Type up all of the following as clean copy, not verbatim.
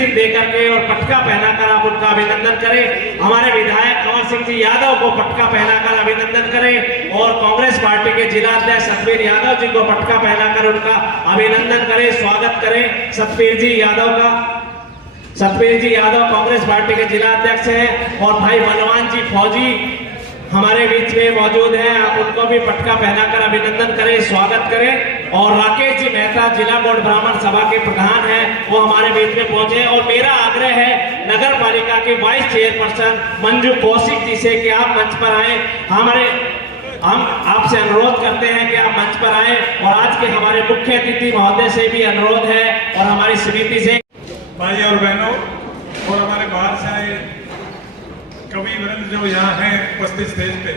चिन्ह देकर के और पटका पहनाकर आप उनका अभिनंदन करें। हमारे विधायक कंवर सिंह जी यादव को पटका पहनाकर अभिनंदन करें और कांग्रेस पार्टी के जिला अध्यक्ष सतबीर यादव जी को पटका पहनाकर उनका अभिनंदन करें, स्वागत करें सतबीर जी यादव का। सतबीर जी यादव कांग्रेस पार्टी के जिला अध्यक्ष हैं और भाई बलवान जी फौजी हमारे बीच में मौजूद हैं, आप उनको भी पटका पहनाकर अभिनंदन करें, स्वागत करें। और राकेश जी मेहता जिला बोर्ड ब्राह्मण सभा के प्रधान हैं, वो हमारे बीच में पहुंचे। और मेरा आग्रह है नगर पालिका के वाइस चेयरपर्सन मंजू कौशिक जी से कि आप मंच पर आए। हम आपसे अनुरोध करते हैं कि आप मंच पर आए और आज के हमारे मुख्य अतिथि महोदय से भी अनुरोध है और हमारी समिति से। भाई और बहनों और हमारे बाहर से आए कवि वृंद जो यहाँ हैं उपस्थित स्टेज पे,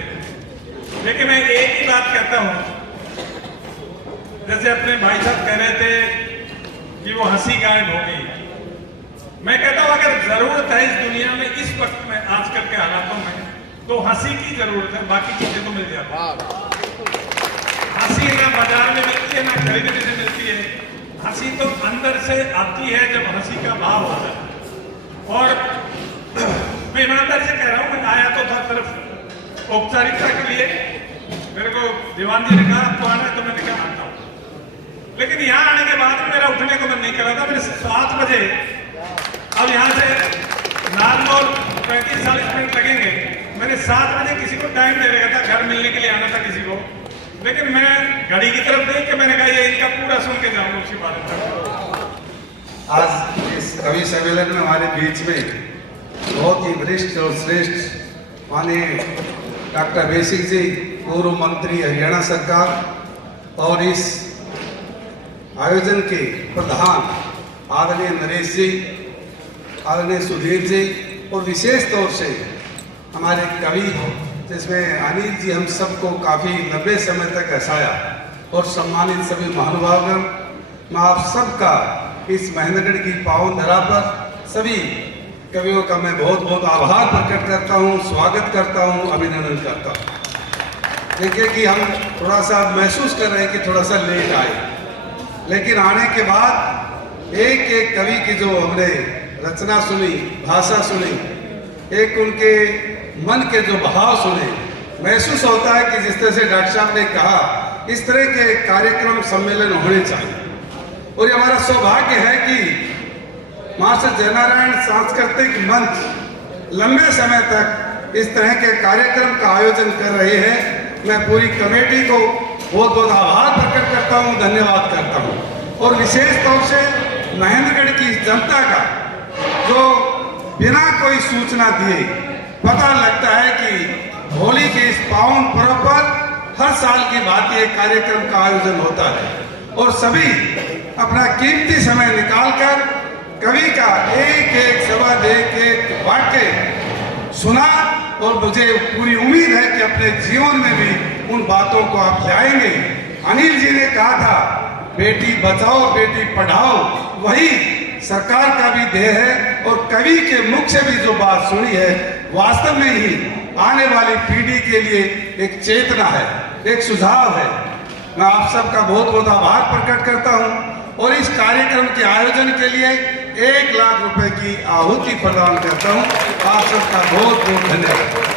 लेकिन मैं एक ही बात कहता हूँ, जैसे अपने भाई साहब कह रहे थे कि वो हंसी गायब हो गई, मैं कहता हूँ अगर जरूरत है इस दुनिया में इस वक्त में आजकल के हालातों में तो हंसी की जरूरत है, बाकी चीजें तो मिल जाती है। हंसी ना बाजार में मिलती है ना खरीदने से मिलती है, हंसी तो अंदर से आती है जब हंसी का भाव होता है। और मैं ईमानदारी से कह रहा हूँ, मैं आया तो था सिर्फ औपचारिकता के लिए, मेरे को दीवान जी ने कहा आपको आना है तो मैंने कहा आता हूँ, लेकिन यहाँ आने के बाद मेरा उठने को मन नहीं कर रहा था। मेरे 7 बजे, अब यहाँ से नॉर्मल 35-40 मिनट लगेंगे, मैंने 7 बजे किसी को टाइम दे रखा था, घर मिलने के लिए आना था किसी को, लेकिन मैं घड़ी की तरफ देख के मैंने कहा ये इनका पूरा सुन के जाऊंगा उसी बारे में। आज इस कवि सम्मेलन में हमारे बीच में बहुत ही वरिष्ठ और श्रेष्ठ माननीय डॉक्टर बेसिक जी, पूर्व मंत्री हरियाणा सरकार, और इस आयोजन के प्रधान आदरणीय नरेश जी, आदरणीय सुधीर जी, और विशेष तौर से हमारे कवि जिसमें अनिल जी हम सबको काफ़ी लंबे समय तक हंसाया, और सम्मानित सभी महानुभावगण, मैं आप सबका इस महेंद्रगढ़ की पावन धरा पर सभी कवियों का मैं बहुत बहुत आभार प्रकट करता हूँ, स्वागत करता हूँ, अभिनंदन करता हूँ। देखिए कि हम थोड़ा सा महसूस कर रहे हैं कि थोड़ा सा लेट आए, लेकिन आने के बाद एक एक कवि की जो हमने रचना सुनी, भाषा सुनी, एक उनके मन के जो भाव सुने, महसूस होता है कि जिस तरह से डॉक्टर साहब ने कहा, इस तरह के कार्यक्रम सम्मेलन होने चाहिए। और ये हमारा सौभाग्य है कि मास्टर जयनारायण सांस्कृतिक मंच लंबे समय तक इस तरह के कार्यक्रम का आयोजन कर रहे हैं। मैं पूरी कमेटी को बहुत बहुत आभार प्रकट करता हूं, धन्यवाद करता हूं, और विशेष तौर से महेंद्रगढ़ की जनता का जो बिना कोई सूचना दिए पता लगता है कि होली के इस पावन पर्व पर हर साल की भांति एक कार्यक्रम का आयोजन होता है, और सभी अपना कीमती समय निकालकर कवि का एक एक शब्द, एक एक वाक्य सुना, और मुझे पूरी उम्मीद है कि अपने जीवन में भी उन बातों को आप लाएंगे। अनिल जी ने कहा था बेटी बचाओ बेटी पढ़ाओ, वही सरकार का भी ध्येय है, और कवि के मुख से भी जो बात सुनी है वास्तव में ही आने वाली पीढ़ी के लिए एक चेतना है, एक सुझाव है। मैं आप सबका बहुत बहुत आभार प्रकट करता हूं, और इस कार्यक्रम के आयोजन के लिए 1 लाख रुपए की आहुति प्रदान करता हूं। आप सबका बहुत बहुत धन्यवाद।